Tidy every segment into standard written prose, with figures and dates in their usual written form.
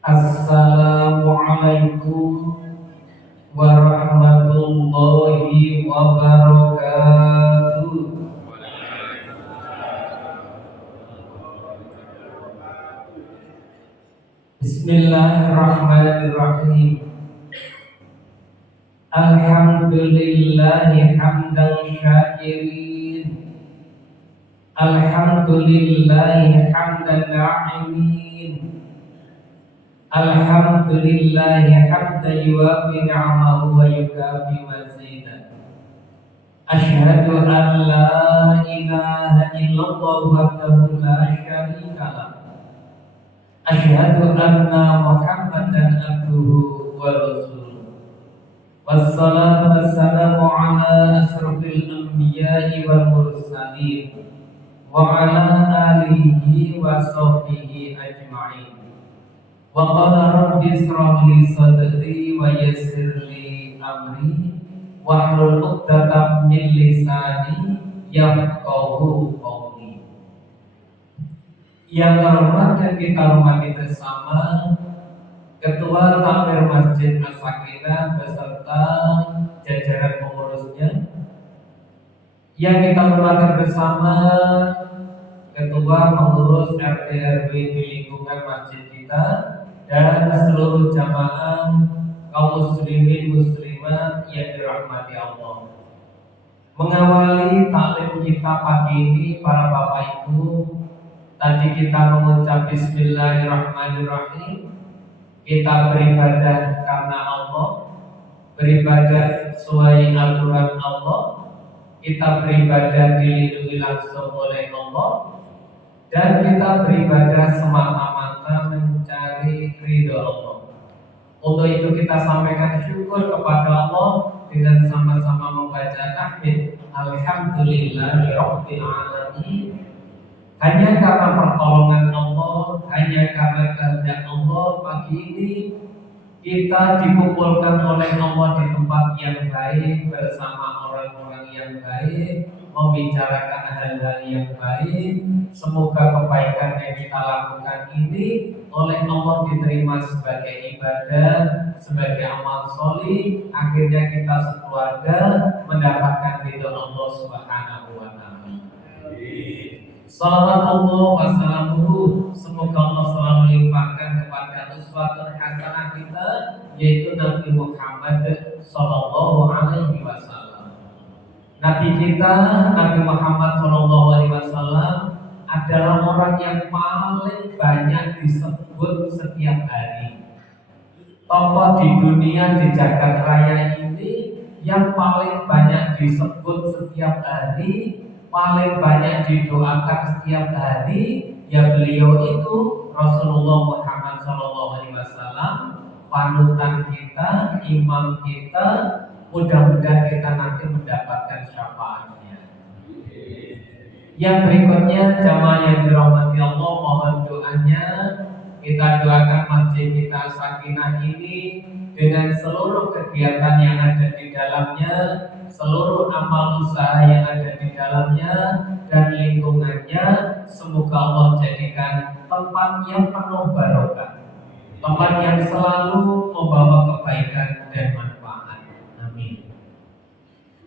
Assalamualaikum warahmatullahi wabarakatuh. Bismillahirrahmanirrahim. Alhamdulillahi hamdan syakirin. Alhamdulillahi hamdan na'imin. Alhamdulillahi hamdan yuwafi ni'amahu wa yukafi mazidah. Asyhadu an la ilaha illallah wahdahu la syarika lah. Asyhadu anna Muhammadan abduhu wa rasuluh. Wassalatu wassalamu ala asrofil anbiya'i wal mursalin wa ala alihi wa sahbihi ajma'in. Wa qala rabbi israh li sadri wa yassir li amri wahlul 'uqdatam min lisani yafqahu qawli. Yang terhormat dan kita hormati bersama Ketua Takmir Masjid As-Sakinah beserta jajaran pengurusnya. Yang kita hormati bersama Ketua Pengurus RT RW di lingkungan masjid kita dan seluruh jamaah kaum muslimin muslimat yang dirahmati Allah. Mengawali taklim kita pagi ini, para bapak ibu, tadi kita mengucap Bismillahirrahmanirrahim. Kita beribadah karena Allah, beribadah sesuai aturan Allah, kita beribadah dilindungi langsung oleh Allah, dan kita beribadah semata-mata mencari ridho Allah. Untuk itu kita sampaikan syukur kepada Allah dengan sama-sama membaca tahmid Alhamdulillahirabbil alamin. Hanya karena pertolongan Allah, hanya karena kehendak Allah, pagi ini kita dikumpulkan oleh Allah di tempat yang baik bersama orang-orang yang baik, membicarakan hal-hal yang baik. Semoga kebaikan yang kita lakukan ini oleh Allah diterima sebagai ibadah, sebagai amal sholih. Akhirnya kita sekeluarga mendapatkan ridho Allah Subhanahu wa ta'ala. Salawatullah wassalamuhu, semoga Allah selalu melimpahkan kepada uswatun hasanah kita, yaitu Nabi Muhammad sallallahu alaihi wasallam. Nabi kita, Nabi Muhammad sallallahu alaihi wasallam adalah orang yang paling banyak disebut setiap hari. Tokoh di dunia, di jagat raya ini yang paling banyak disebut setiap hari, paling banyak didoakan setiap hari, ya beliau itu Rasulullah Muhammad SAW, panutan kita, imam kita. Mudah-mudahan kita nanti mendapatkan syafaatnya. Yang berikutnya, jamaah yang dirahmati Allah, mohon doanya. Kita doakan masjid kita Sakinah ini dengan seluruh kegiatan yang ada di dalamnya, seluruh amal usaha yang ada di dalamnya dan lingkungannya. Semoga Allah jadikan tempat yang penuh barokah, tempat yang selalu membawa kebaikan dan manfaat. Amin.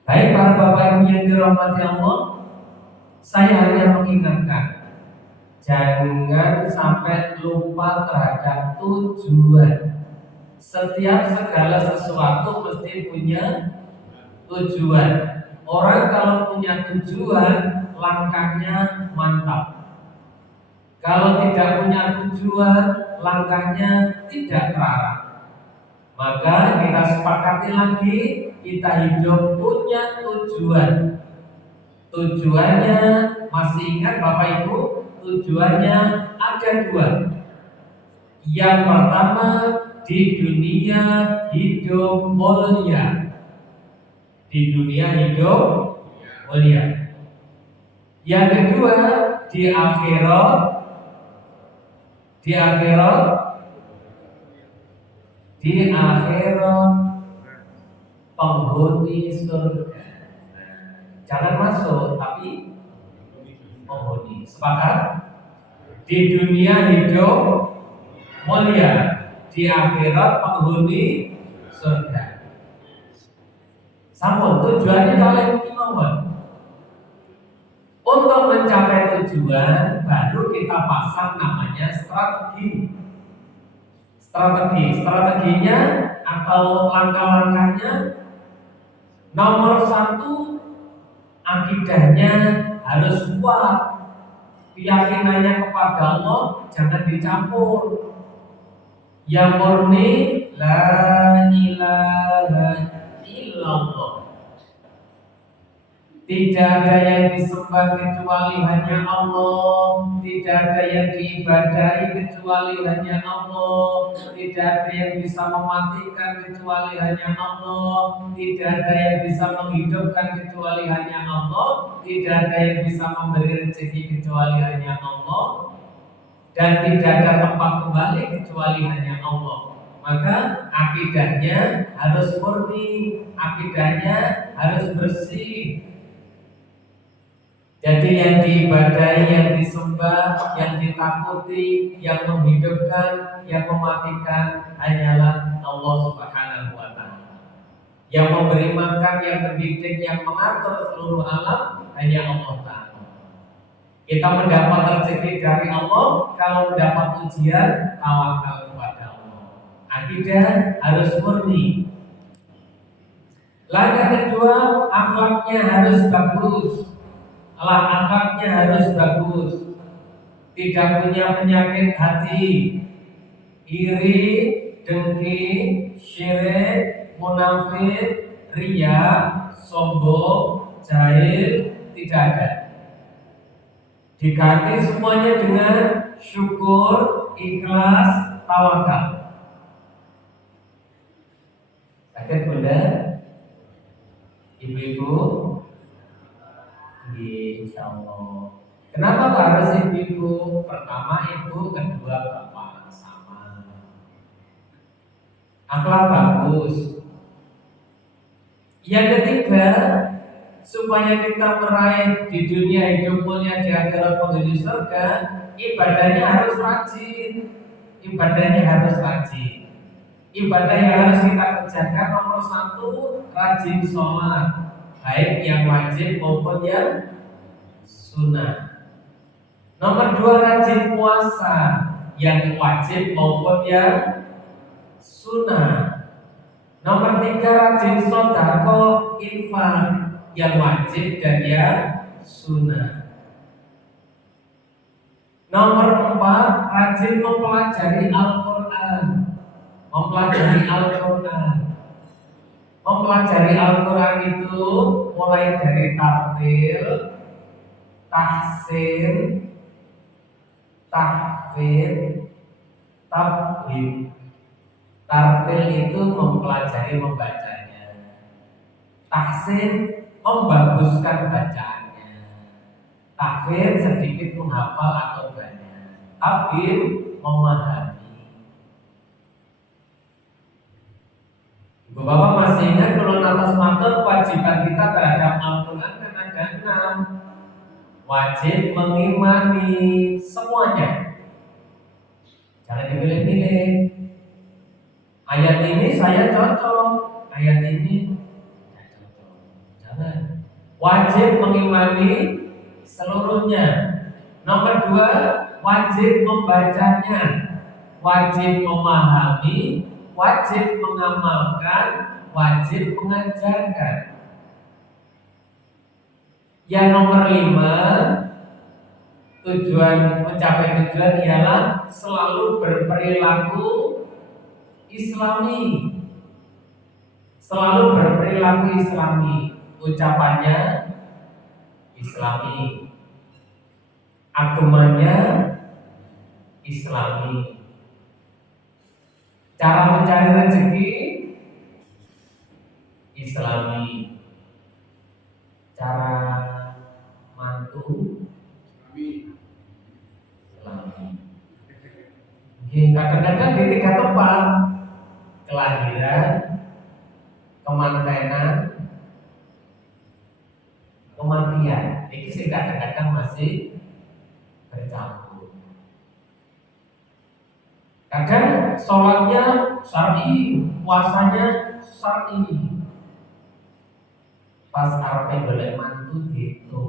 Baik para bapak ibu yang dirahmati Allah, saya hanya mengingatkan, jangan sampai lupa terhadap tujuan. Setiap segala sesuatu mesti punya tujuan. Orang kalau punya tujuan, langkahnya mantap. Kalau tidak punya tujuan, langkahnya tidak terarah. Maka kita sepakati lagi, kita hidup punya tujuan. Tujuannya, masih ingat Bapak Ibu? Tujuannya ada dua. Yang pertama, di dunia hidup mulia. Di dunia hidup mulia. Yang kedua, di akhirat. Di akhirat penghuni surga. Jangan masuk, tapi penghuni. Sepakat? Di dunia hidup mulia, di akhirat penghuni surga. Sampun tujuannya kalian mawon. Untuk mencapai tujuan baru kita pasang namanya strategi. Strateginya atau langkah-langkahnya, nomor satu, akidahnya harus kuat, keyakinannya kepada Allah jangan dicampur, yang murni la ilaha illallah. Tidak ada yang disembah kecuali hanya Allah, tidak ada yang diibadahi kecuali hanya Allah, tidak ada yang bisa mematikan kecuali hanya Allah, tidak ada yang bisa menghidupkan kecuali hanya Allah, tidak ada yang bisa memberi rezeki kecuali hanya Allah, dan tidak ada tempat kembali kecuali hanya Allah. Maka akidahnya harus murni, akidahnya harus bersih. Jadi yang diibadahi, yang disembah, yang ditakuti, yang menghidupkan, yang mematikan hanyalah Allah Subhanahu wa Ta'ala. Yang memberi makan, yang mendidik, yang mengatur seluruh alam hanya Allah Ta'ala. Kita mendapat rezeki dari Allah, kalau mendapat ujian tawakal kepada Allah. Akidah harus murni. Langkah kedua, akhlaknya harus bagus. Akhlaknya harus bagus, tidak punya penyakit hati, iri, dengki, syirik, munafik, riya, sombong, jahil, tidak ada. Diganti semuanya dengan syukur, ikhlas, tawakal. Sakit bunda, ibu-ibu? Insyaallah. Kenapa harus ibu? Pertama ibu, kedua bapak, sama. Akhlak bagus. Yang ketiga, supaya kita meraih di dunia hidup mulia, di akhirat penghuni surga, ibadahnya harus rajin. Ibadah yang harus kita kerjakan nomor satu, rajin sholat, baik yang wajib maupun yang sunnah. Nomor dua, rajin puasa, yang wajib maupun yang sunnah. Nomor tiga, rajin sedekah, infak, yang wajib dan yang sunnah. Nomor empat, rajin mempelajari Al-Quran. Mempelajari Al-Quran itu mulai dari tartil, tahsin, tahfidz, tafhim. Tartil itu mempelajari membacanya, tahsin membaguskan bacaannya, tahfidz sedikit menghafal atau banyak, tafhim memahami. Ibu bapak masih ingat kalau atas matur kewajiban kita terhadap Al-Quran kan ada 6. Wajib mengimani semuanya, jangan dipilih-pilih. Ayat ini saya cocok, ayat ini tidak cocok, jangan. Wajib mengimani seluruhnya. Nomor 2, wajib membacanya, wajib memahami, wajib mengamalkan, wajib mengajarkan. Yang nomor 5, mencapai tujuan ialah selalu berperilaku Islami. Selalu berperilaku Islami, ucapannya Islami, agamanya Islami. Cara mencari rezeki Islami, cara mantu Islami. Kadang-kadang di 3 tempat, kelahiran, kemantenan, kematian. Ini sih kadang-kadang masih bercampur. Kadang sholatnya syar'i, puasanya syar'i. Pas arepe golek mantu gitu.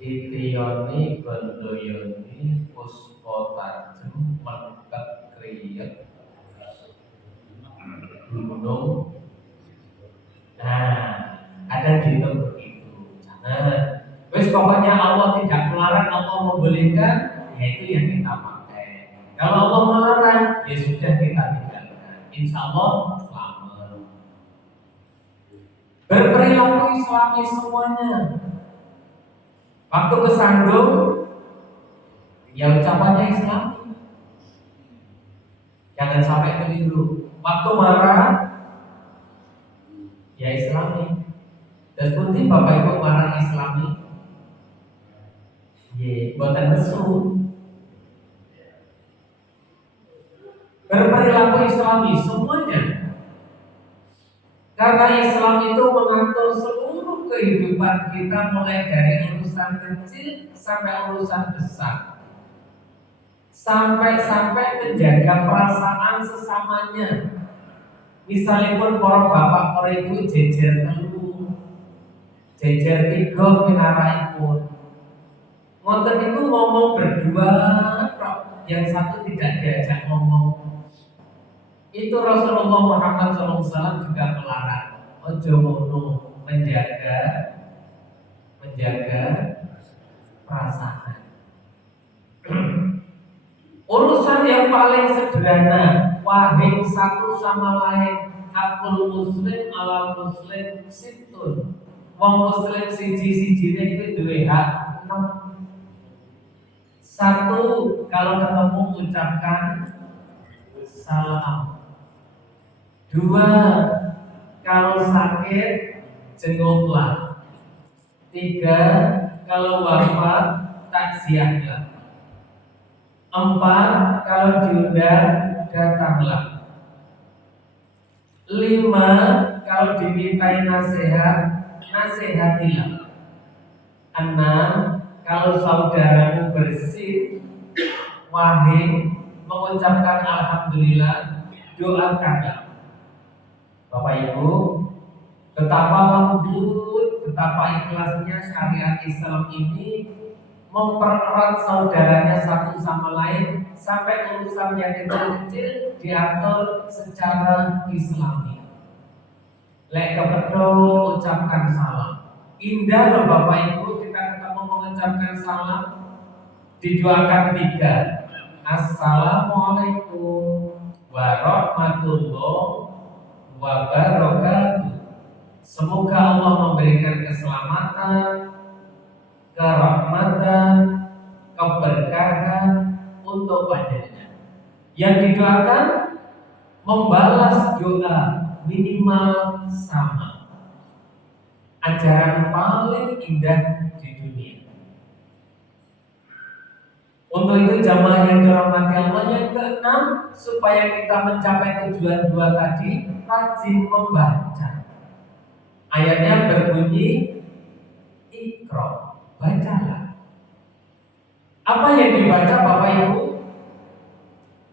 Itiyoni gondoyoni puspa tajem mekek kriyek gunung. Nah, ada gitu begitu. Jangan. Wes pokoknya Allah tidak melarang, Allah membolehkan, yaitu yang kita pakai. Kalau Allah melarang, ya sudah kita tinggalkan. Insya Allah selamat. Berperilaku Islami semuanya. Waktu kesandung, ya ucapannya Islami. Jangan sampai keliru. Waktu marah, ya Islami. Dan putih Bapak Ibu marah Islami. Ye, buatan nesu. Berperilaku Islami semuanya. Karena Islam itu mengatur seluruh kehidupan kita, mulai dari urusan kecil sampai urusan besar, sampai menjaga perasaan sesamanya. Misalnya pun para bapak para ibu jejer telu, jejer tiga pinaraipun. Ngoten itu ngomong berdua, yang satu tidak diajak ngomong. Itu Rasulullah Muhammad SAW juga melarang. Ojo ngono, menjaga perasaan. Urusan yang paling sederhana, wahai satu sama lain, hakul muslim ala muslim situn. Wong muslim siji-sijine itu duwe hak 6. Satu, kalau ketemu ucapkan salam. 2, kalau sakit jenguklah. 3, kalau wafat takziahlah. 4, kalau diundang datanglah. 5, kalau dimintai nasihat nasihatilah. 6, kalau saudaramu bersin wahid mengucapkan alhamdulillah, doakanlah. Bapak Ibu, betapa lembut, betapa ikhlasnya syariat Islam ini mempererat saudaranya satu sama lain, sampai urusan yang kecil-kecil diatur secara Islami. Lek kepedho ucapkan salam. Indah loh Bapak Ibu, kita ketemu mengucapkan salam, didoakan 3. Assalamualaikum warahmatullahi wabarakatuh. Semoga Allah memberikan keselamatan, kerahmatan, keberkahan untuk panjenengan. Yang didoakan membalas doa minimal sama. Ajaran paling indah di dunia. Untuk itu jamaah yang dirahmati Allah, yang ke-6, supaya kita mencapai tujuan 2 tadi, rajin membaca. Ayatnya berbunyi Iqra, bacalah. Apa yang dibaca Bapak Ibu?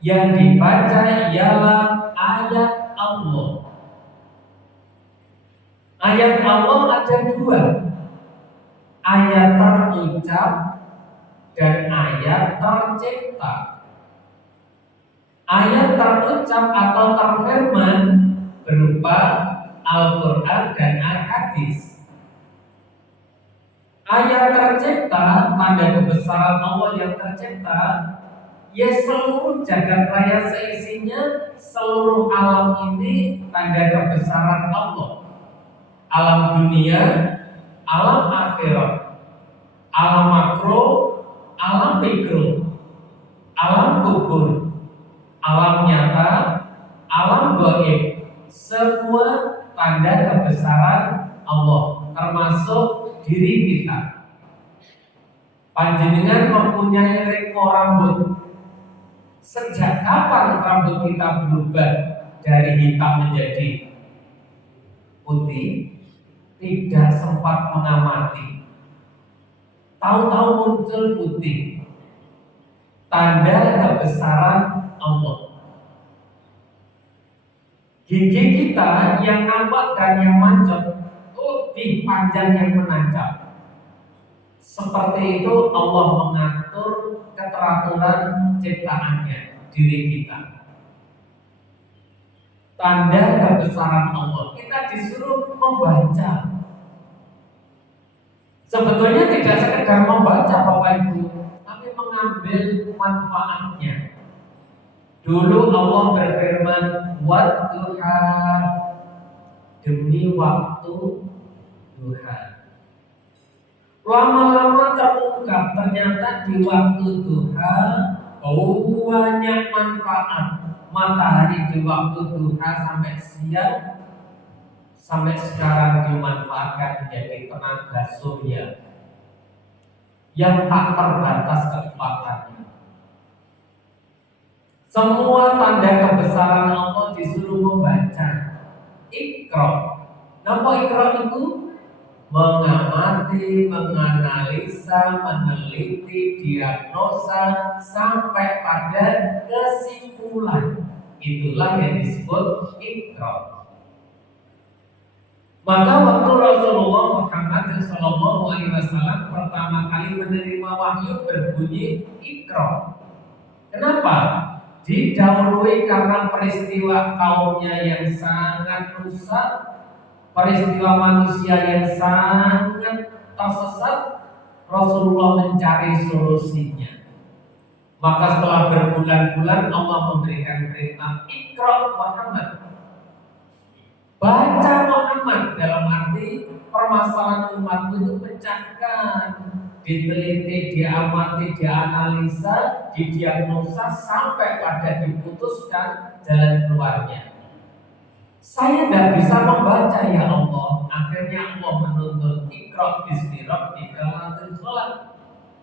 Yang dibaca ialah ayat Allah. Ayat Allah ada 2, ayat terucap dan ayat tercipta. Ayat terucap atau terfirman berupa Al-Quran dan Al-Hadis. Ayat tercipta, tanda kebesaran Allah yang tercipta, ya seluruh jagat raya seisinya, seluruh alam ini tanda kebesaran Allah. Alam dunia, alam akhirat, alam makro, alam mikro, alam kubur, alam nyata, alam gaib, semua tanda kebesaran Allah, termasuk diri kita. Panjenengan mempunyai rekor rambut. Sejak kapan rambut kita berubah dari hitam menjadi putih? Tidak sempat mengamati. Tahu-tahu muncul putih. tanda kebesaran Allah. Gigi kita yang nampak dan yang mancep lebih panjang yang menancap. Seperti itu Allah mengatur keteraturan ciptaannya diri kita. Tanda kebesaran Allah. Kita disuruh membaca. Sebetulnya tidak sekedar membaca Bapak Ibu, tapi mengambil manfaatnya. Dulu Allah berfirman, "Wadduha", demi waktu duha. Lama-lama terungkap ternyata di waktu duha banyak manfaat. Matahari di waktu duha sampai siang sampai sekarang dimanfaatkan menjadi tenaga surya yang tak terbatas kekuatannya. Semua tanda kebesaran Allah disuruh membaca. Iqra. Napa Iqra itu? Mengamati, menganalisa, meneliti, diagnosa sampai pada kesimpulan. Itulah yang disebut Iqra. Maka waktu Rasulullah Muhammad SAW pertama kali menerima wahyu berbunyi Iqra. Kenapa? Didahului karena peristiwa kaumnya yang sangat rusak, peristiwa manusia yang sangat tersesat. Rasulullah mencari solusinya. Maka setelah berbulan-bulan Allah memberikan perintah, Iqra Muhammad, baca Muhammad, dalam arti permasalahan umatmu itu pecahkan, diteliti, diamati, dianalisa, didiagnosa sampai pada diputuskan jalan keluarnya. Saya tidak bisa membaca ya Allah. Akhirnya Allah menuntut Iqra bismi rabbika ladzi khalaq.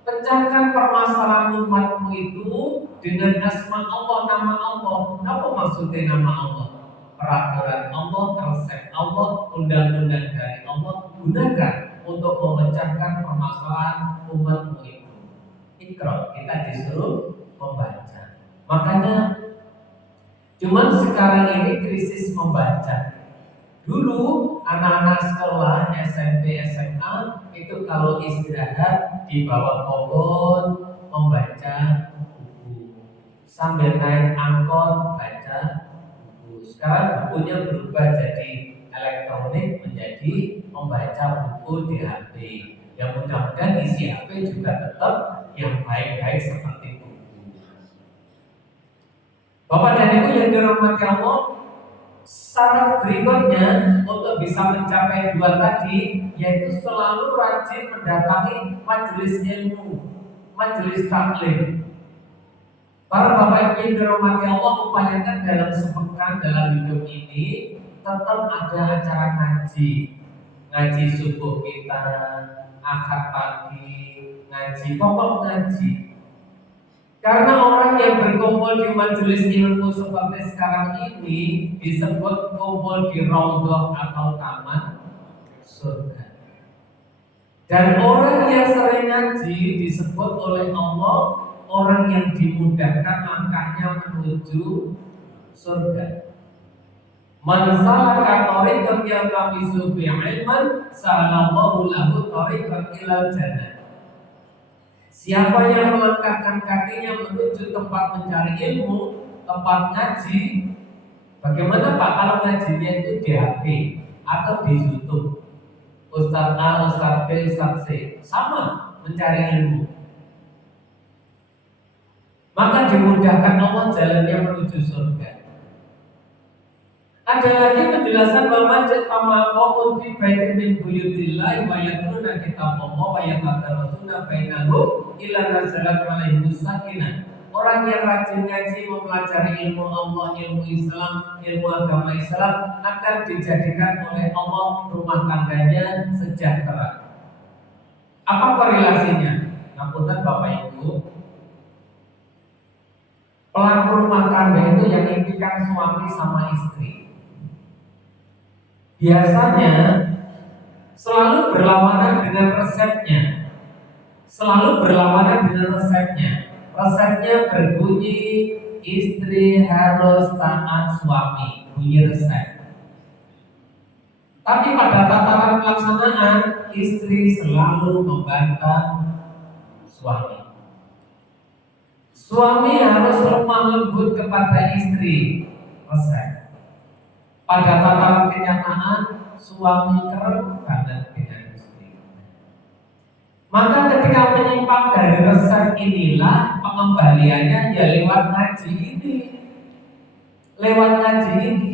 Pecahkan permasalahan umatmu itu dengan asma Allah, nama Allah. Apa maksudnya nama Allah? Peraturan Allah, resep Allah, undang-undang dari Allah gunakan untuk memecahkan permasalahan umatmu itu. Iqra, kita disuruh membaca. Makanya cuman sekarang ini krisis membaca. Dulu anak-anak sekolah SMP, SMA itu kalau istirahat di bawah pohon membaca buku. Sambil naik angkot baca buku. Sekarang bukunya berubah jadi elektronik, menjadi membaca buku di HP. Yang mudah-mudahan isi HP juga tetap yang baik-baik seperti buku. Bapak dan Ibu yang dirahmati Allah, syarat berikutnya untuk bisa mencapai dua tadi yaitu selalu rajin mendatangi majelis ilmu, majelis taklim. Para Bapak Ibu yang dirahmati Allah, upayakan dalam sepekan dalam hidup ini tetap ada acara ngaji subuh kita, akad pagi, ngaji pokok ngaji. Karena orang yang berkumpul di majelis ilmu seperti sekarang ini disebut kumpul di raudhah atau taman surga. Dan orang yang sering ngaji disebut oleh Allah orang yang dimudahkan langkahnya menuju surga. Man salaka tariqan yaltamisu fihi ilman sahalallahu lahu tariqan ilal jannah. Siapa yang melangkahkan kakinya menuju tempat mencari ilmu, tempat ngaji, bagaimana Pak kalau ngajinya itu di HP atau di YouTube? Ustaz A, Ustaz B, Ustaz C, sama mencari ilmu. Maka dimudahkan Allah jalannya menuju surga. Ada lagi penjelasan bahwa jatama qawmun fi baitin min buyutillahi wa yatluna kitaballah wa yatadarasuna bainahum illa nazalat alaihimus sakinah. Orang yang rajin ngaji mempelajari ilmu Allah, ilmu Islam, ilmu agama Islam akan dijadikan oleh Allah rumah tangganya sejahtera. Apa korelasinya? Ngapunten Bapak Ibu, pelaku rumah tangga itu yang intikan suami sama istri biasanya selalu berlawanan dengan resepnya. Resepnya berbunyi istri harus taat suami, bunyi resep. Tapi pada tataran pelaksanaan istri selalu membantah suami. Suami harus lemah lembut kepada istri, resep. Pada tataran kenyataan suami keren banget dengan istri. Maka ketika menyimpang dari resep inilah pengembaliannya ya lewat ngaji ini. Lewat ngaji ini.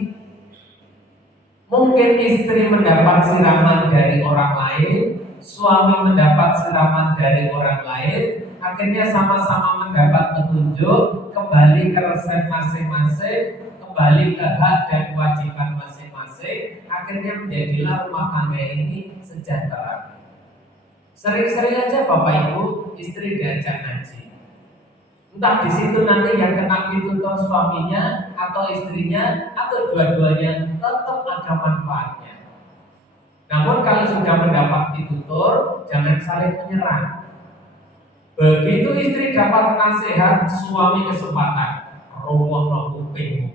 Mungkin istri mendapat siraman dari orang lain, suami mendapat siraman dari orang lain, akhirnya sama-sama mendapat petunjuk, kembali ke resep masing-masing, kembali ke hak dan kewajiban masing-masing, akhirnya menjadilah rumah tangga ini sejahtera. Sering-sering aja Bapak Ibu istri diajak ngaji. Entah di situ nanti yang kena pitutur suaminya atau istrinya atau dua-duanya, tetap ada manfaatnya. Namun kalau sudah mendapat pitutur, jangan saling menyerang. Begitu istri dapat nasihat, suami kesempatan rumah kuping.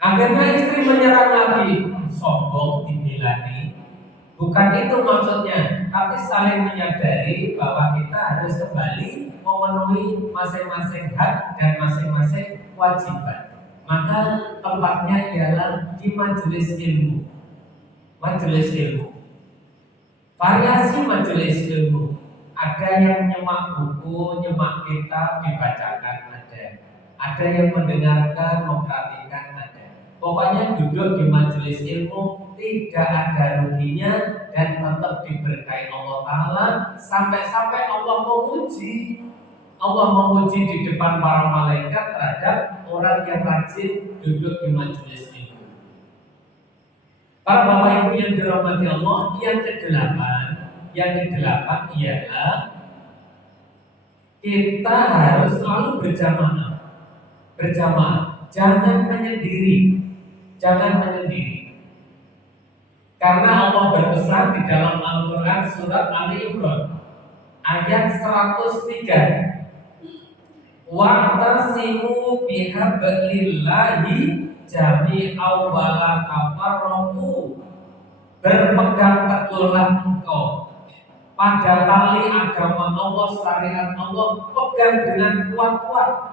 Akhirnya istri menyerang lagi, sombong dibelani. Bukan itu maksudnya, tapi saling menyadari bahwa kita harus kembali memenuhi masing-masing hak dan masing-masing kewajiban. Maka tempatnya ialah di majelis ilmu. Majelis ilmu. Variasi majelis ilmu. Ada yang nyemak buku, nyemak kitab dibacakan ada. Ada yang mendengarkan, memperhatikan ada. Pokoknya duduk di majelis ilmu tidak ada ruginya dan tetap diberkahi Allah Ta'ala sampai-sampai Allah memuji di depan para malaikat terhadap orang yang rajin duduk di majelis ilmu. Para Bapak Ibu yang dirahmati Allah, yang kedelapan ialah kita harus selalu berjamaah, jangan menyendiri. Karena Allah berpesan di dalam Al-Quran surat Ali Imran ayat 103, wa'tasimu bihablillahi jami'an wa la tafarraqu, berpegang teguhlah engkau pada tali agama Allah, syariat Allah, pegang dengan kuat-kuat,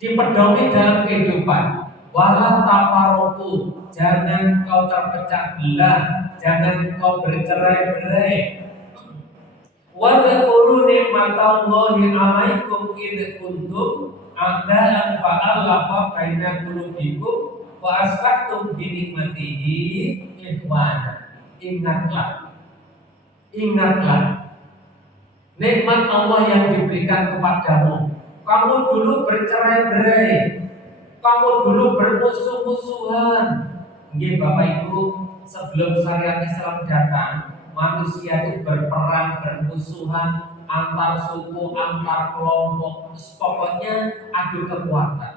dipedomi dalam kehidupan. Wala tafarraqu, jangan kau terpecah belah, jangan kau bercerai-berai. Wa dzkuru nikmatallahi 'alaikum id kuntum a'da'an fa'alafa baina qulubikum wa asbahtum bi nikmatihi ikhwana. Ingatlah nikmat Allah yang diberikan kepadamu. Kamu dulu bercerai-berai, kamu dulu bermusuh-musuhan. Nggih Bapak Ibu, sebelum syariat Islam datang, manusia itu berperang, bermusuhan antar suku, antar kelompok, pokoknya adu kekuatan.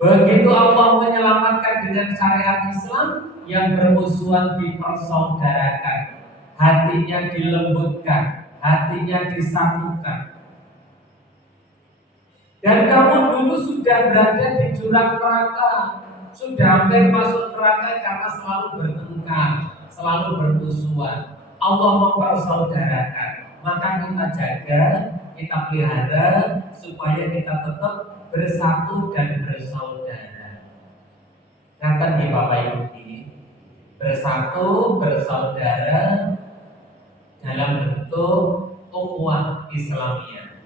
Begitu Allah menyelamatkan dengan syariat Islam, yang bermusuhan dipersaudarakan, hatinya dilembutkan, hatinya disatukan. Dan kamu dulu sudah berada di jurang neraka, sudah hampir masuk neraka karena selalu bertengkar, selalu bermusuhan. Allah mempersaudarakan, maka kita jaga, kita pelihara supaya kita tetap bersatu dan bersaudara. Kata di Bapak Ibu, bersatu, bersaudara dalam bentuk ukhuwah Islamiyah.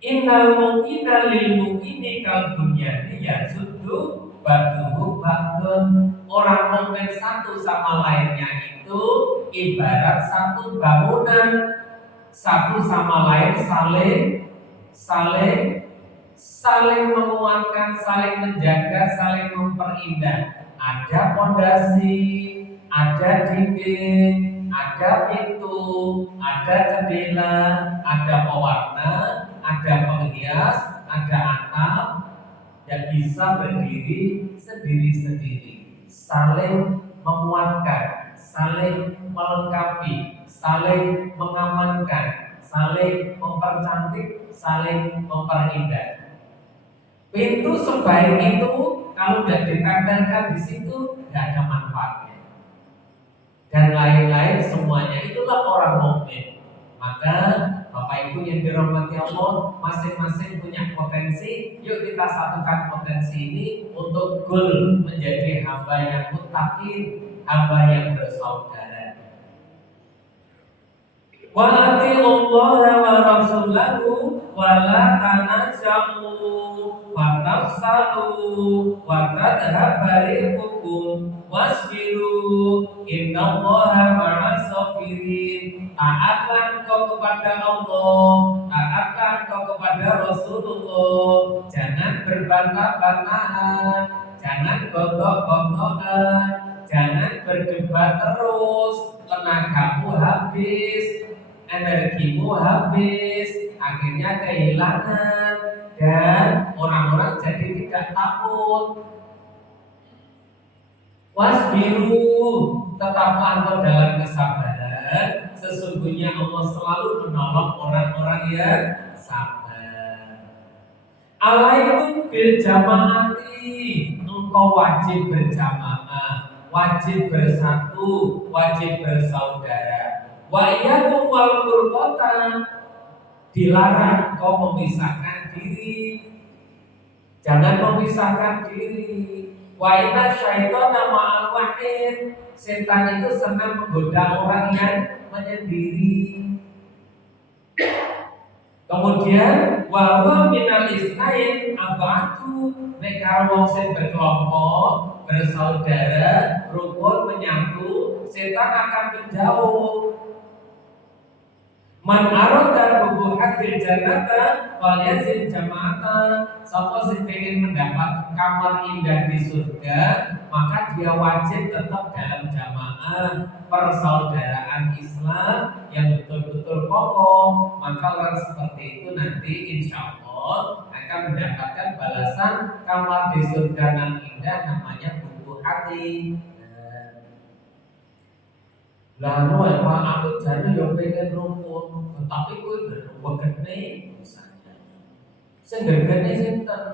Innal mu'mina lil mu'mini kal bunyani yasuddu ba'duhu ba'dun. Orang mukmin satu sama lainnya itu ibarat satu bangunan, satu sama lain saling menguatkan, saling menjaga, saling memperindah. Ada pondasi, ada dinding, ada pintu, ada jendela, ada pewarna, ada penghias, ada atap, yang bisa berdiri sendiri-sendiri, saling menguatkan, saling melengkapi, saling mengamankan, saling mempercantik, saling memperindah. Pintu sebaik itu kalau tidak ditempelkan di situ tidak ada manfaatnya. Dan lain-lain semuanya itulah orang mukmin. Maka Bapak Ibu yang dirahmati Allah, masing-masing punya potensi. Yuk kita satukan potensi ini untuk goal menjadi hamba yang muttaqin, hamba yang bersaudara. Wa atiullaha wa rasulahu wa la tanaza'u wa tafsalu wa tadhhaba rihukum wasbiru innallaha ma'as sabirin. Taatlah engkau kepada Allah, taatlah engkau kepada Rasulullah. Jangan berbantah-bantahan, jangan gontok-gontokan, jangan berdebat terus. Tenagamu habis, energimu habis, akhirnya kehilangan, dan orang-orang jadi tidak takut. Wasbiru, tetaplah engkau dalam kesabaran. Sesungguhnya Allah selalu menolong orang-orang yang sabar. Alaikum bil jamaati, engkau wajib berjamaah, wajib bersatu, wajib bersaudara. Wa iyyakum wal furqatan, dilarang kau memisahkan diri. Jangan memisahkan diri. Wa inna syaitana ma'al wahid, setan itu senang menggoda orang yang menyendiri. Kemudian wa huwa minal isnain abadu, nek karo wong sing berkelompok, bersaudara, rukun menyatu, setan akan menjauh. Man arada bubuhatil jannata falyazid jama'ata. Sapa sing pengen mendapat kamar indah di surga, maka dia wajib tetap dalam jamaah, persaudaraan Islam yang betul-betul kokoh. Maka orang seperti itu nanti insya Allah akan mendapatkan balasan kamar di surga yang indah, namanya bubuhati. Lalu Pak aku jadi yang pengen rumput, tetapi gue berubah gede misalnya. Saya gede sinten,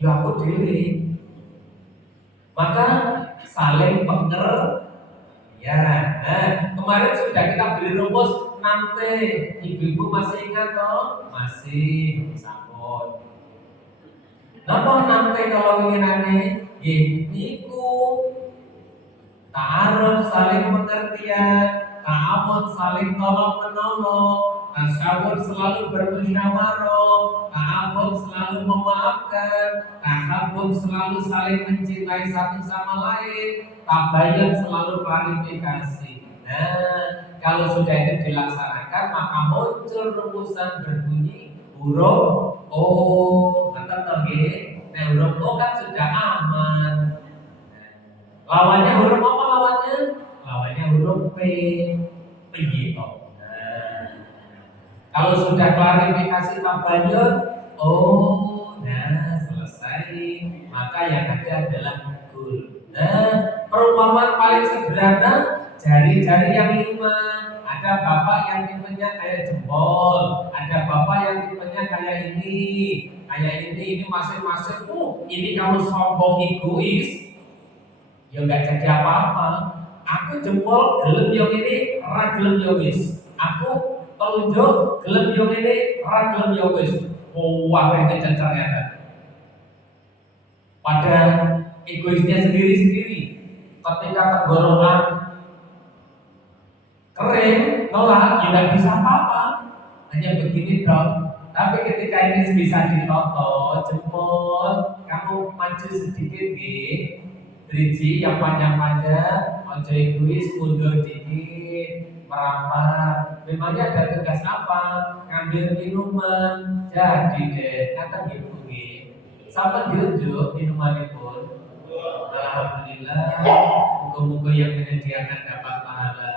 ya aku diri. Maka saling ya. Nah, kemarin sudah kita beli rumus nanti, ibu-ibu masih ingat toh? Masih, sampun. Napa nanti kalau ingin aneh, niku ta'aruf saling pengertian, ta'amud saling tolong menolong, tasyawur selalu bermusyawarah, ta'afuf selalu memaafkan, tahabbub selalu saling mencintai satu sama lain, tabayyun selalu klarifikasi. Nah, kalau sudah itu dilaksanakan, maka muncul rumusan berbunyi huruf O. Kata nggih, nah huruf O kan sudah aman. Lawannya huruf apa lawannya? Lawannya huruf P. Begitu. Nah, kalau sudah klarifikasi tabayyun, nah selesai. Maka yang ada adalah gul. Nah, perumpamaan paling sederhana jari-jari yang 5. Ada bapak yang tipenya kayak jempol, ada bapak yang tipenya kayak ini masing-masing. Ini kamu sombong egois, ya nggak jadi apa-apa. Aku jempol gelem yang ini, ra gelem yang wis. Aku telunjuk gelem yang ini, ra gelem yang wis. Wah, ini ternyata pada egoisnya sendiri-sendiri. Ketika tenggorokan kering, nolak, ya nggak bisa apa-apa. Hanya begini dong. Tapi ketika ini bisa ditoto, jempol, kamu maju sedikit nih. Driji yang panjang-panjang, ojo egois, mundur dikit, merapat. Memangnya ada tugas apa? Ngambil minuman. Jadi deh, kata ibu nih, sampai diunjuk minuman itu. Alhamdulillah, muka-muka yang menyediakan dapat pahala,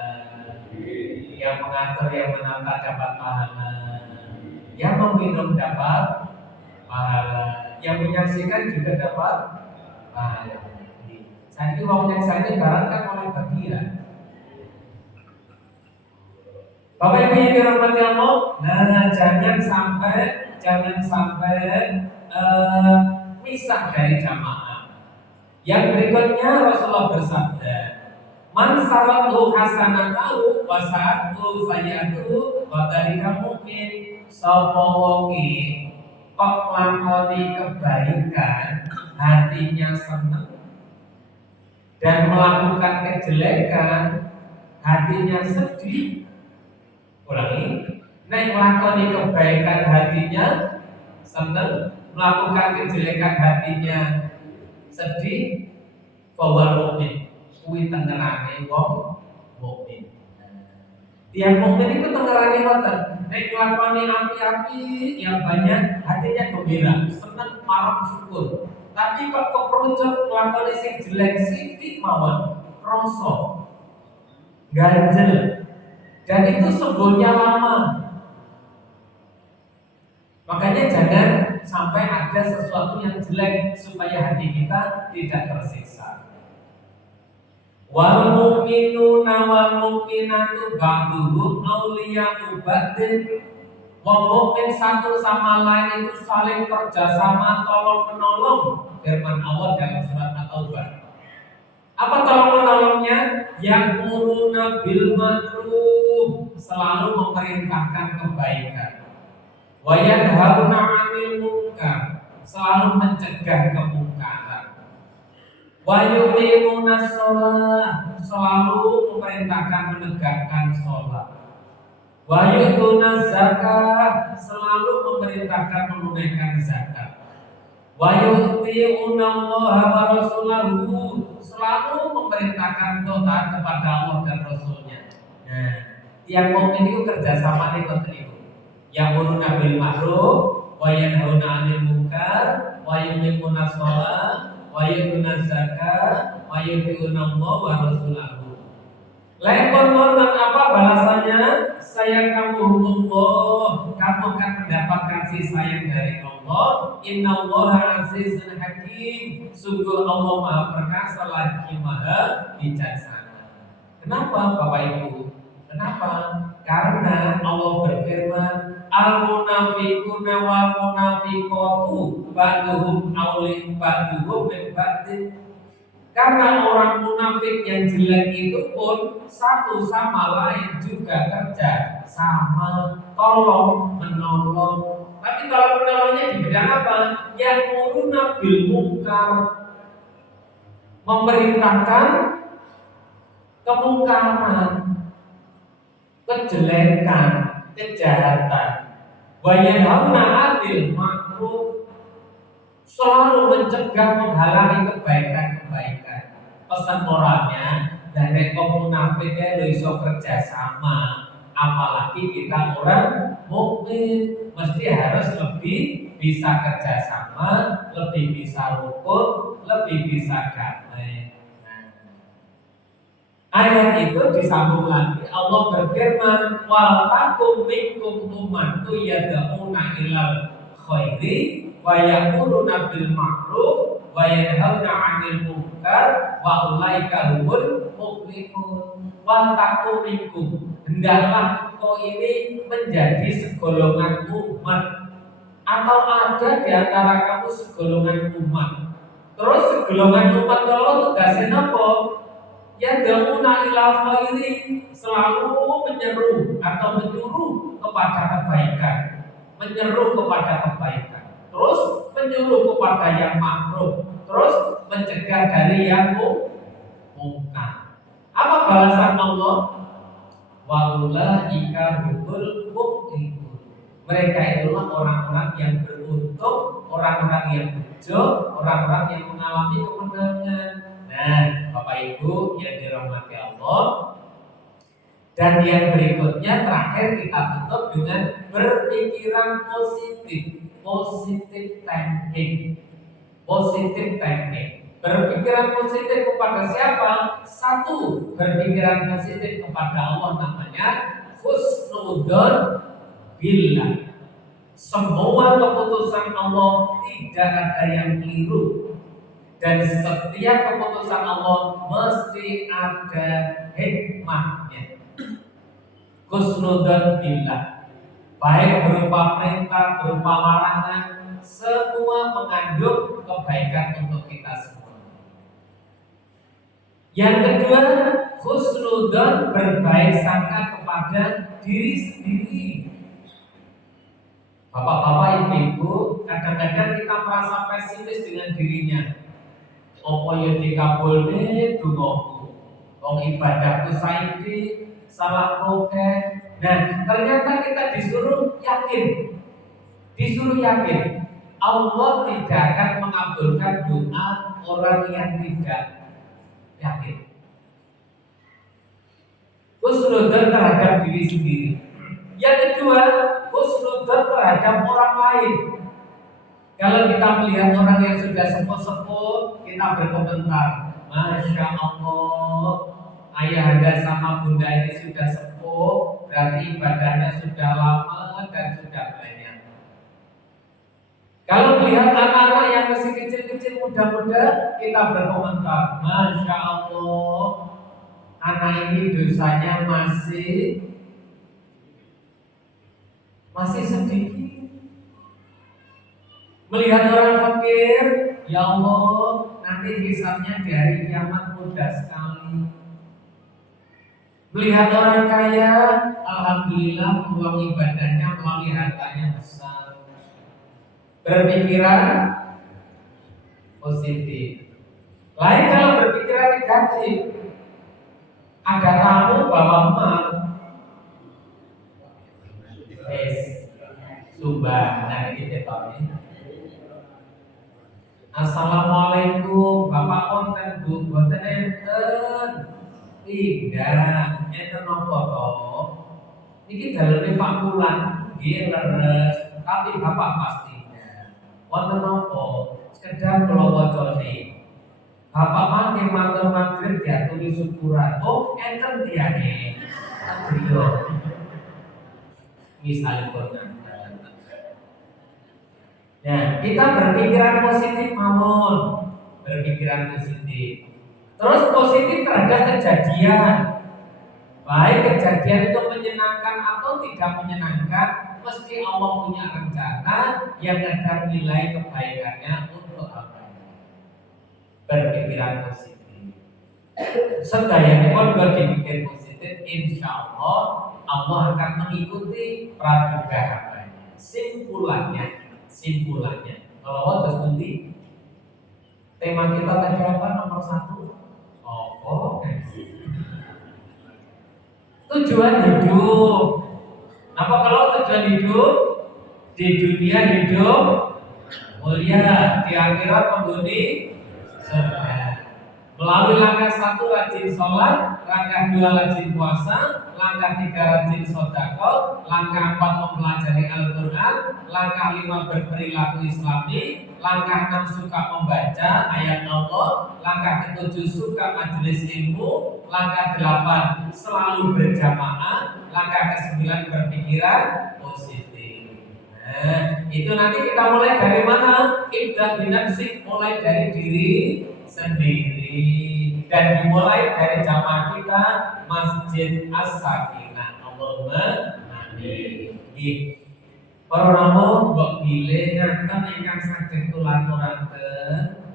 yang mengatur, yang menata dapat pahala, yang meminum dapat pahala, yang menyaksikan juga dapat pahala. Jadi uang yang saya barangkan oleh bagian. Bapak Ibu yang dirahmati Allah, nah jangan sampai misah dari jamaah. Yang berikutnya Rasulullah bersabda, man saratu hasanatahu wa sa'atu sayyatu wa dzalika mungkin sapa wonge kok lakoni kebaikan hatinya senang dan melakukan kejelekan hatinya sedih. Ulangi, nek lakoni kebaikan hatinya senang, melakukan kejelekan hatinya sedih, bahwa mukmin kuwi tengerane wong mukmin. Tiang mukmin itu tengerane ngoten, nek nglakoni api-api yang banyak hatinya gembira, seneng marah syukur. Tapi kok keperucut nglakoni sing jelek sithik mawon, rasa ganjel. Dan itu sembuhnya lama. Makanya jangan sampai ada sesuatu yang jelek supaya hati kita tidak tersiksa. Wal mu'minuna wal mu'minatu ba'duhum awliya'u ba'din. Wong mukmin satu sama lain itu saling kerjasama tolong menolong. Firman Allah dalam surat At-Taubah. Apa tolong menolongnya? Yang muruna bil ma'ruf, selalu memerintahkan kebaikan. Wa yanhauna 'anil munkar, selalu mencegah kemungkaran. Wa yuqimuna shalah, selalu memerintahkan menegakkan shalat. Wa yu'tuna zakah, selalu memerintahkan menunaikan zakat. Wa yu'ti'una Allaha wa rasulahu, selalu memerintahkan taat kepada Allah dan Rasulnya. Nah, tiang mukmin itu kerjasama nih ngoten niku. Ya'muruna bil ma'ruf wa yanhauna 'anil munkar wa yuqimuna shalah wa yu'tuna zakah wa yu'ti'una Allah wa rasulahu. Lepon nonton apa balasannya? Sayang kamuhumullah, kamu akan mendapat kasih sayang dari Allah. Innallaha azizun hakim, sungguh Allah Maha Perkasa lagi Maha Bijaksana. Kenapa Bapak Ibu? Kenapa? Karena Allah berfirman, al-munafiquna wal munafiqatu ba'duhum awli ba'duhum min ba'din. Karena orang munafik yang jelek itu pun satu sama lain juga kerja sama, tolong menolong. Tapi tolong menolongnya di bidang apa? Yang muruna bil munkar, memerintahkan kemungkaran, kejelekan, kejahatan. Wa yanhauna 'anil ma'ruf, selalu mencegah menghalangi kebaikan-kebaikan. Pesan moralnya, dari kaum munafiknya iso kerja sama, apalagi kita orang mukmin mesti harus lebih bisa kerja sama, lebih bisa rukun, lebih bisa damai. Ayat itu disambung lagi, Allah berfirman, wal takum minkum ummatu yad'una ilal khairi wa ya'muruna bil ma'ruf wa yanhauna 'anil munkar wa ulaika humul muflihun. Wal takum minkum, hendaklah kau ini menjadi segolongan umat, atau ada di antara kamu segolongan umat. Terus segolongan umat Allah tugasnya apa? Ya dauna ilal khairi, selalu menyeru atau menyuruh kepada kebaikan, menyeru kepada kebaikan, terus menyuruh kepada yang ma'ruf, terus mencegah dari yang mungkar. Apa balasan Allah? Wa ulaika humul muflihun. Mereka itulah orang-orang yang beruntung, orang-orang yang bejo, orang-orang yang mengalami kemenangan. Nah, Bapak Ibu yang dirahmati Allah, dan yang berikutnya terakhir kita tutup dengan berpikiran positif, positive thinking, positive thinking. Berpikiran positif kepada siapa? Satu, berpikiran positif kepada Allah, namanya husnudzon billah. Semua keputusan Allah tidak ada yang keliru. Dan setiap keputusan Allah mesti ada hikmahnya. husnudzon billah, baik berupa perintah, berupa larangan, semua mengandung kebaikan untuk kita semua. Yang kedua, husnudzon, berbaik sangka kepada diri sendiri. Bapak-bapak, ibu-ibu, kadang-kadang kita merasa pesimis dengan dirinya. Apa ya dikabulne dongaku, wong ibadahku saiki, salah oke. Nah, ternyata kita disuruh yakin. Allah tidak akan mengabulkan doa orang yang tidak yakin. Husnudzon terhadap diri sendiri. Yang kedua, husnudzon terhadap orang lain. Kalau kita melihat orang yang sudah sepuh-sepuh, kita berkomentar, Masya Allah, ayahanda sama bunda ini sudah sepuh, berarti ibadahnya sudah lama dan sudah banyak. Kalau melihat anak-anak yang masih kecil-kecil, muda-muda, kita berkomentar, Masya Allah, anak ini dosanya masih sedikit. Melihat orang fakir, ya Allah, nanti hisabnya di hari kiamat mudah sekali. Melihat orang kaya, alhamdulillah peluang ibadahnya melalui hartanya besar. Berpikiran positif. Lain kalau berpikiran negatif, ada tamu bawa emak, sumbang, nah ini tetapnya. Assalamualaikum, Bapak konten Bu, boten enten. Tidak, enten nopo to? Niki daleme Pak Mulan, nggih leres, tapi Bapak pastinya. Wonten nopo? Sekedar kula wacane. Bapak mangke matur magrib diaturi syukuran. Oh, enten tiyane. Griya. Misalipun nah, kita berpikiran positif mawon, berpikiran positif. Terus positif terhadap kejadian. Baik kejadian itu menyenangkan atau tidak menyenangkan, mesti Allah punya rencana yang ada nilai kebaikannya untuk apa? Berpikiran positif. Sedaya pun berpikir positif, insya Allah Allah akan mengikuti praduga hambanya. Simpulannya, kalau terus nanti tema kita tadi apa nomor 1? Tujuan hidup. Apa kalau tujuan hidup di dunia hidup mulia, di akhirat menghuni surga. Melalui langkah 1 rajin sholat, langkah 2 rajin puasa, langkah 3 rajin sedekah, langkah 4 mempelajari Al-Quran, langkah 5 berperilaku Islami, langkah 6 suka membaca ayat Allah, langkah 7 suka majelis ilmu, langkah 8 selalu berjamaah, langkah 9 berpikiran positif. Nah, itu nanti kita mulai dari mana? Ibda binafsik, mulai dari diri sendiri, dan dimulai dari jamaah kita Masjid As-Sakinah. Allahumma amin. Para ramo mbok bilih ngaten ingkang saged kula aturaken.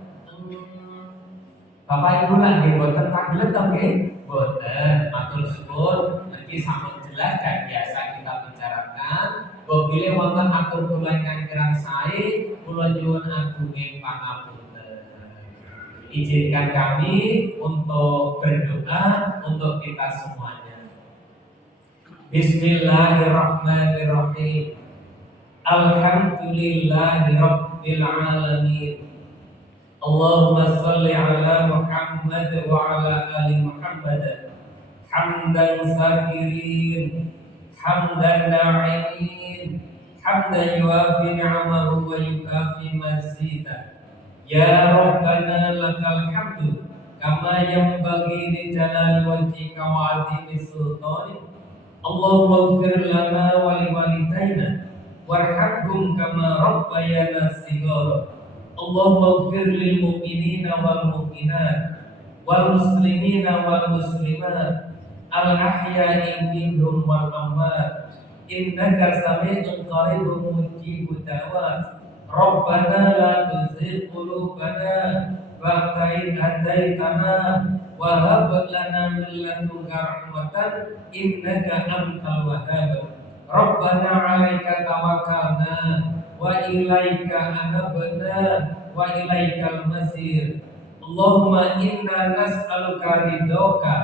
Bapak Ibu lan nggih boten taglet to nggih? Boten. Matur suwun niki sampun jelas dan biasa kita bicarakan. Mbok bilih wonten atur kula ingkang kirang sae, kula nyuwun agunging pangapunten. Izinkan kami untuk berdoa untuk kita semuanya. Bismillahirrahmanirrahim. Alhamdulillahi rabbil alamin. Allahumma salli ala Muhammad wa ala ali Muhammad. Hamdan sakirin, hamdan na'imin, hamdan yuafi ni'amahu wa yukafi mazidah. Ya Rabbana lakal hamdu kama yanbaghi li jalali wajhika wa 'azimi sultanik. Allahumma ighfir lana wa li walidayna warhamhum kama rabbayana shighara. Allahumma ighfir lil mu'minina wal mu'minat wal muslimina wal muslimat al-ahya'i minhum wal amwat innaka sami'un qaribun mujibud da'wat Rabbana la tuzigh qulubana ba'da idh hadaitana wa hab lana min ladunka rahmatan innaka antal wahhab Rabbana 'alaika tawakkalna wa ilaika anabna wa ilaikal masir Allahumma inna nas'aluka ridhoka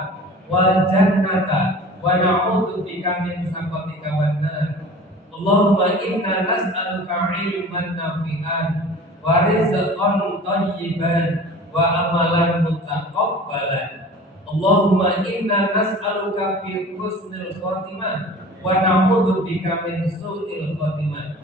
wal jannata wa na'udzu bika min sakhatika wan nar Allahumma inna nas'aluka ilman nafi'an wa rizqan thayyiban wa amalan mutaqabbalan Allahumma inna nas'aluka fi husnil khatimah wa na'udzu bika min su'il khatimah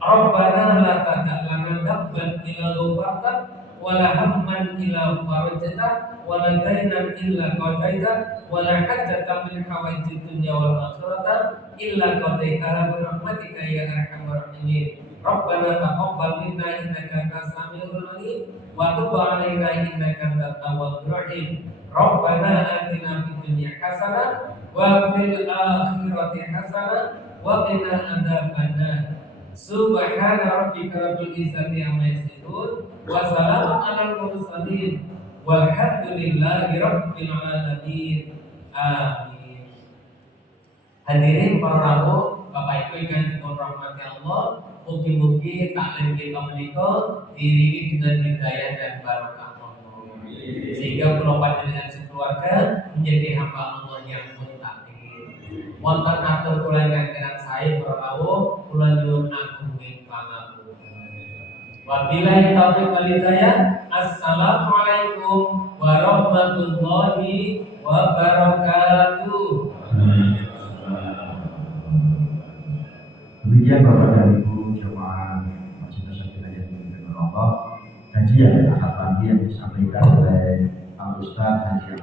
Rabbana la tada' lana dhanban illa ghafarta wa la hamman illa farajta wa la daynan illa qadaita wa la hajatan min hawaijid dunya wal akhirata illa qadaitaha bi rahmatika ya arhamar rahimin Rabbana taqabbal minna innaka antas samiul alim wa tub 'alaina innaka antat tawwabur rahim Rabbana atina fid dunya hasanah wa fil akhirati hasanah wa qina adzabannar Subhana rabbika rabbil izzati amma yasifun wa salamun alal mursalin walhamdulillahi rabbil alamin. Amin. Hadirin para rawuh, Bapak Ibu ingkang dipun rahmati Allah, mugi-mugi taklim kita menika diiringi dengan hidayah dan barokah Allah. Sehingga kula panjenengan sekeluarga menjadi hamba Allah yang muttaqin. Wonten atur kula ingkang kirang sae para rawuh, kula nyuwun agunging pangapunten. Wabillahi taufiq wal hidayah. Assalamualaikum warahmatullahi wabarakatuh. Demikian Bapak dan Ibu jemaah Masjid Asy-Syafi'iyah yang dimuliakan Allah, kajian Ahad pagi yang disampaikan oleh Pak Ustaz Haji